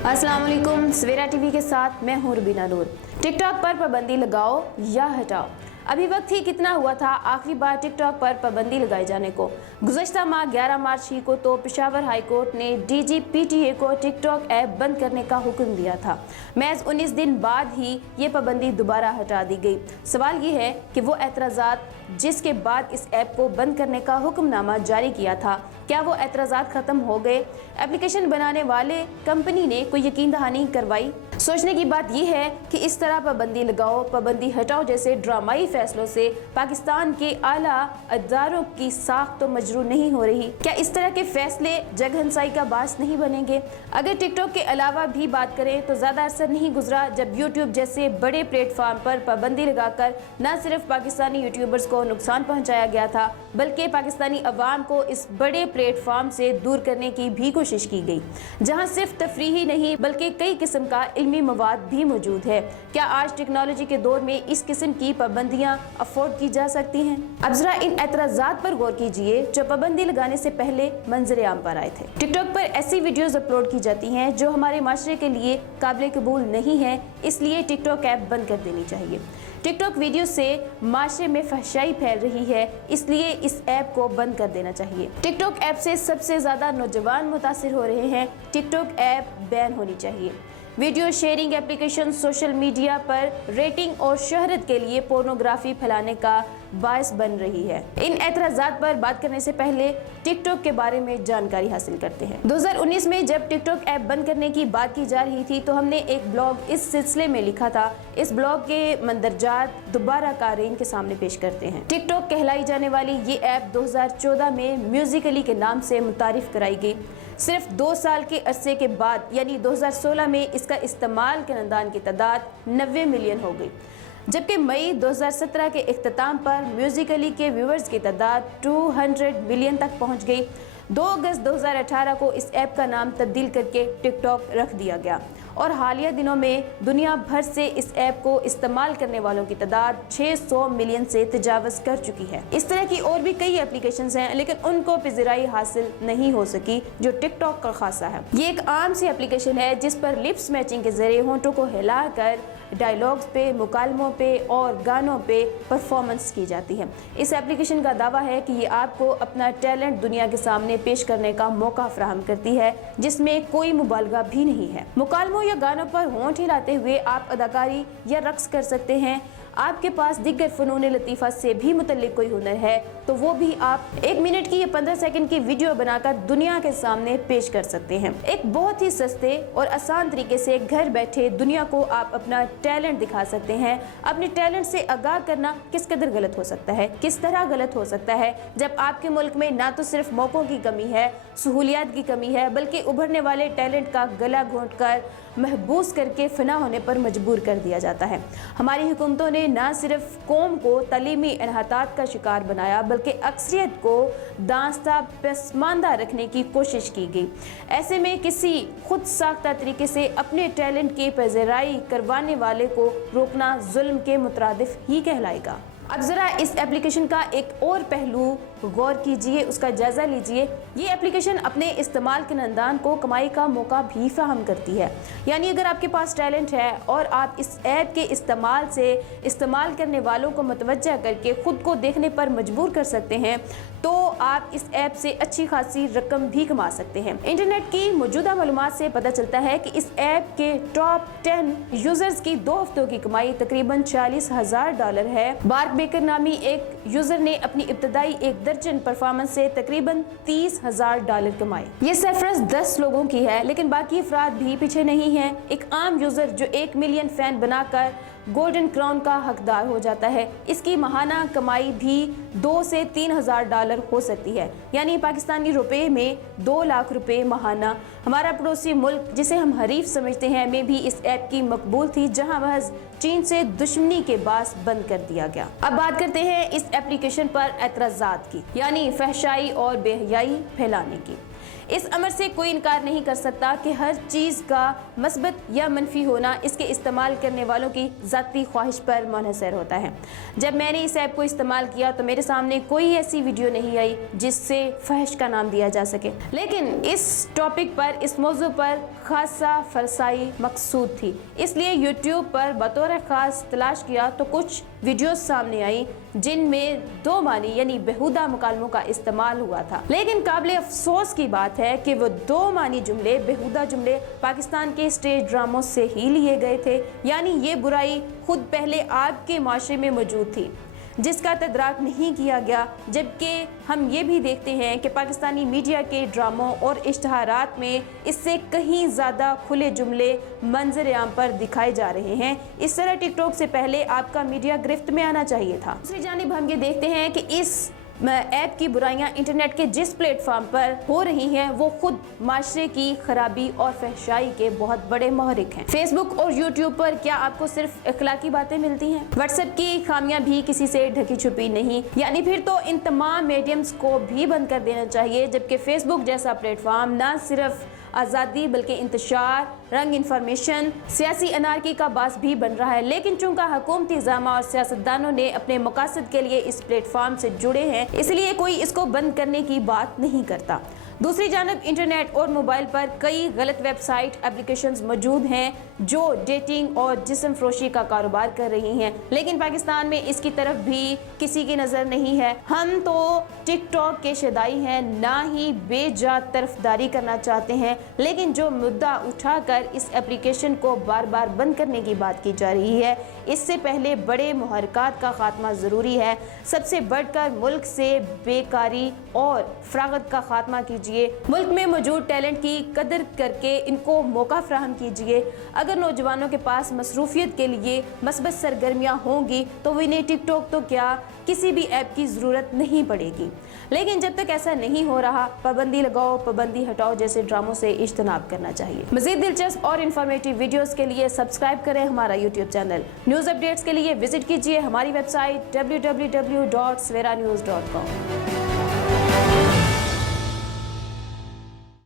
अस्सलाम वालेकुम, सवेरा टीवी के साथ मैं हूं रुबीना नूर। टिकटॉक पर पाबंदी लगाओ या हटाओ। अभी वक्त ही कितना हुआ था आखिरी बार टिकटॉक पर पाबंदी लगाए जाने को। गुज़श्ता माह 11 मार्च ही को तो पेशावर हाई कोर्ट ने DGPTA को टिकटॉक ऐप बंद करने का हुक्म दिया था। महज 19 दिन बाद ही ये पाबंदी दोबारा हटा दी गई। सवाल ये है कि वो एतराज़ात जिसके बाद इस ऐप को बंद करने का हुक्मनामा जारी किया था, क्या वो एतराज़ात ख़त्म हो गए? एप्लीकेशन बनाने वाले कंपनी ने कोई यकीन दहानी करवाई? सोचने की बात यह है कि इस तरह पाबंदी लगाओ, पाबंदी हटाओ जैसे ड्रामाई फैसलों से पाकिस्तान के आला अदारों की साख तो मजरू नहीं हो रही। क्या इस तरह के फैसले जगहंसाई का बास नहीं बनेंगे? अगर टिकटॉक के अलावा भी बात करें तो ज़्यादा अरसा नहीं गुजरा जब यूट्यूब जैसे बड़े प्लेटफॉर्म पर पाबंदी लगाकर न सिर्फ पाकिस्तानी यूट्यूबर्स को नुकसान पहुँचाया गया था, बल्कि पाकिस्तानी अवाम को इस बड़े प्लेटफॉर्म से दूर करने की भी कोशिश की गई, जहाँ सिर्फ तफरीही नहीं बल्कि कई किस्म का इल्मी मवाद भी मौजूद है। क्या आज टेक्नोलॉजी के दौर में इस किस्म की पाबंदियां अफोर्ड की जा सकती हैं? अब जरा इन एतराज़ात पर गौर कीजिए जो पाबंदी लगाने से पहले मंजर आम पर आए थे। टिकटॉक पर ऐसी वीडियोस अपलोड की जाती हैं जो हमारे माशरे के लिए काबिल कबूल नहीं है, इसलिए टिकटॉक ऐप बंद कर देनी चाहिए। टिकटॉक वीडियो से माशरे में फहशाई फैल रही है, इसलिए इस ऐप को बंद कर देना चाहिए। टिकटॉक ऐप से सबसे ज्यादा नौजवान मुतासिर हो रहे हैं। टिकटॉक ऐप बैन होनी चाहिए। Video sharing application social media पर रेटिंग और शोहरत के लिए पोर्नोग्राफी फैलाने का बायस बन रही है। इन एतराज़ात पर बात करने से पहले टिकटॉक के बारे में जानकारी हासिल करते हैं। 2019 में जब टिकटॉक ऐप बंद करने की बात की जा रही थी तो हमने एक ब्लॉग इस सिलसिले में लिखा था। इस ब्लॉग के मंदरजात दोबारा कारीन के सामने पेश करते हैं। टिकटॉक कहलाई जाने वाली ये ऐप 2014 में म्यूजिकली के नाम से मुतारिफ कराई गई। सिर्फ 2 साल के अरसे के बाद यानी 2016 में इसका इस्तेमाल करने की तादाद 90 मिलियन हो गई, जबकि मई 2017 के इख्तिताम पर म्यूजिकली के व्यूअर्स की तादाद 200 मिलियन तक पहुंच गई। 2 अगस्त 2018 को इस ऐप का नाम तब्दील करके टिकटॉक रख दिया गया और हालिया दिनों में दुनिया भर से इस ऐप को इस्तेमाल करने वालों की तादाद 600 मिलियन से तजावज कर चुकी है। इस तरह की और भी कई एप्लीकेशंस हैं, लेकिन उनको पज़ीराई हासिल नहीं हो सकी जो टिकटॉक का खासा है। ये एक आम सी एप्लीकेशन है जिस पर लिप्स मैचिंग के जरिए होंठों को हिलाकर डायलॉग्स पे, मुकालमों पे और गानों पे परफॉर्मेंस की जाती है। इस एप्लीकेशन का दावा है कि ये आपको अपना टैलेंट दुनिया के सामने पेश करने का मौका फराहम करती है, जिसमें कोई मुबालगा भी नहीं है। मुकालमों या गानों पर होंठ हिलाते हुए आप अदाकारी या रक्स कर सकते हैं। आपके पास दिग्गर फनून लतीफ़ा से भी मुतल्लिक कोई हुनर है तो वो भी आप 1 मिनट की या 15 सेकंड की वीडियो बनाकर दुनिया के सामने पेश कर सकते हैं। एक बहुत ही सस्ते और आसान तरीके से घर बैठे दुनिया को आप अपना टैलेंट दिखा सकते हैं। अपने टैलेंट से आगाह करना किस कदर गलत हो सकता है, किस तरह गलत हो सकता है जब आपके मुल्क में ना तो सिर्फ मौक़ों की कमी है, सहूलियात की कमी है, बल्कि उभरने वाले टैलेंट का गला घोंट कर महबूस करके फना होने पर मजबूर कर दिया जाता है। हमारी हुकूमतों ने न सिर्फ कौम को तालीमी इन्हतात का शिकार बनाया बल्कि अक्सरियत को दास्ता पसमानदा रखने की कोशिश की गई। ऐसे में किसी खुद साख्ता तरीके से अपने टैलेंट की पज़ीराई करवाने वाले को रोकना जुल्म के मुतरादिफ ही कहलाएगा। अब ज़रा इस एप्लीकेशन का एक और पहलू गौर कीजिए, उसका जायज़ा लीजिए। ये एप्लीकेशन अपने इस्तेमाल करनेवालों को कमाई का मौका भी फराहम करती है। यानी अगर आपके पास टैलेंट है और आप इस ऐप के इस्तेमाल से इस्तेमाल करने वालों को मुतवज्जा करके ख़ुद को देखने पर मजबूर कर सकते हैं तो आप इस ऐप से अच्छी खासी रकम भी कमा सकते हैं। इंटरनेट की मौजूदा मालूमात से पता चलता है कि इस ऐप के टॉप 10 यूज़र्स की 2 हफ्तों की कमाई तकरीबन $40,000 है। बार्क बेकर नामी एक यूज़र ने अपनी इब्तदाई 1 दर्जन परफॉर्मेंस से तकरीबन $30,000 कमाए। ये सरफराज 10 लोगों की है, लेकिन बाकी अफराद भी पीछे नहीं हैं। एक आम यूज़र जो 1 मिलियन फ़ैन बनाकर गोल्डन क्राउन का हकदार हो जाता है, इसकी माहाना कमाई भी $2,000 से $3,000 हो सकती है, यानी पाकिस्तानी रुपए में 2 लाख रुपए माहाना। हमारा पड़ोसी मुल्क जिसे हम हरीफ समझते हैं में भी इस ऐप की मकबूल थी, जहां महज चीन से दुश्मनी के बास बंद कर दिया गया। अब बात करते हैं इस एप्लीकेशन पर एतराज़ात की, यानी फहशाई और बेहयाई फैलाने की। इस अमर से कोई इनकार नहीं कर सकता कि हर चीज़ का मस्बत या मनफी होना इसके इस्तेमाल करने वालों की ज़ाती ख्वाहिश पर मुनहसर होता है। जब मैंने इस ऐप को इस्तेमाल किया तो मेरे सामने कोई ऐसी वीडियो नहीं आई जिससे फहश का नाम दिया जा सके, लेकिन इस टॉपिक पर, इस मौजू पर खासा फरसाई मकसूद थी, इसलिए यूट्यूब पर बतौर ख़ास तलाश किया तो कुछ वीडियोस सामने आई जिनमें दो मानी यानी बेहुदा मुकालमों का इस्तेमाल हुआ था। लेकिन काबिल अफसोस की बात है कि वो दो मानी जुमले, बेहुदा जुमले पाकिस्तान के स्टेज ड्रामों से ही लिए गए थे, यानी ये बुराई खुद पहले आपके माशरे में मौजूद थी जिसका तदराक नहीं किया गया। जबकि हम ये भी देखते हैं कि पाकिस्तानी मीडिया के ड्रामों और इश्तहारात में इससे कहीं ज़्यादा खुले जुमले मंजर आम पर दिखाए जा रहे हैं। इस तरह टिकटॉक से पहले आपका मीडिया गिरफ्त में आना चाहिए था। दूसरी जानिब हम ये देखते हैं कि इस ऐप की बुराइयां इंटरनेट के जिस प्लेटफॉर्म पर हो रही हैं वो खुद माशरे की खराबी और फहशाई के बहुत बड़े महरिक हैं। फेसबुक और यूट्यूब पर क्या आपको सिर्फ अखलाकी बातें मिलती हैं? व्हाट्सएप की खामियां भी किसी से ढकी छुपी नहीं, यानी फिर तो इन तमाम मीडियम्स को भी बंद कर देना चाहिए। जबकि फेसबुक जैसा प्लेटफॉर्म ना सिर्फ आज़ादी बल्कि इंतशार, रंग, इंफॉर्मेशन, सियासी अनारकी का बास भी बन रहा है। लेकिन चूंकि हुकूमती ज़ामा और सियासतदानों ने अपने मकासद के लिए इस प्लेटफॉर्म से जुड़े हैं, इसलिए कोई इसको बंद करने की बात नहीं करता। दूसरी जानब इंटरनेट और मोबाइल पर कई गलत वेबसाइट, एप्लीकेशंस मौजूद हैं जो डेटिंग और जिस्म फरोशी का कारोबार कर रही हैं, लेकिन पाकिस्तान में इसकी तरफ भी किसी की नज़र नहीं है। हम तो टिकटॉक के शदाई हैं, ना ही बेजा तरफदारी करना चाहते हैं, लेकिन जो मुद्दा उठाकर इस एप्लीकेशन को बार बार बंद करने की बात की जा रही है, इससे पहले बड़े मुहरकात का खात्मा ज़रूरी है। सबसे बढ़कर मुल्क से बेकारी और फरागत का खात्मा कीजिए। मुल्क में मौजूद टैलेंट की कदर करके इनको मौका फराहम कीजिए। अगर नौजवानों के पास मसरूफियत के लिए मस्बत सरगर्मियाँ होंगी तो इन्हें टिकटॉक तो क्या किसी भी ऐप की ज़रूरत नहीं पड़ेगी। लेकिन जब तक ऐसा नहीं हो रहा, पाबंदी लगाओ, पाबंदी हटाओ जैसे ड्रामों से इज्तनाब करना चाहिए। मज़ीद दिलचस्प और इन्फॉर्मेटिव वीडियोस के लिए सब्सक्राइब करें हमारा यूट्यूब चैनल। न्यूज़ अपडेट्स के लिए विजिट कीजिए हमारी वेबसाइट www.sweranews.com।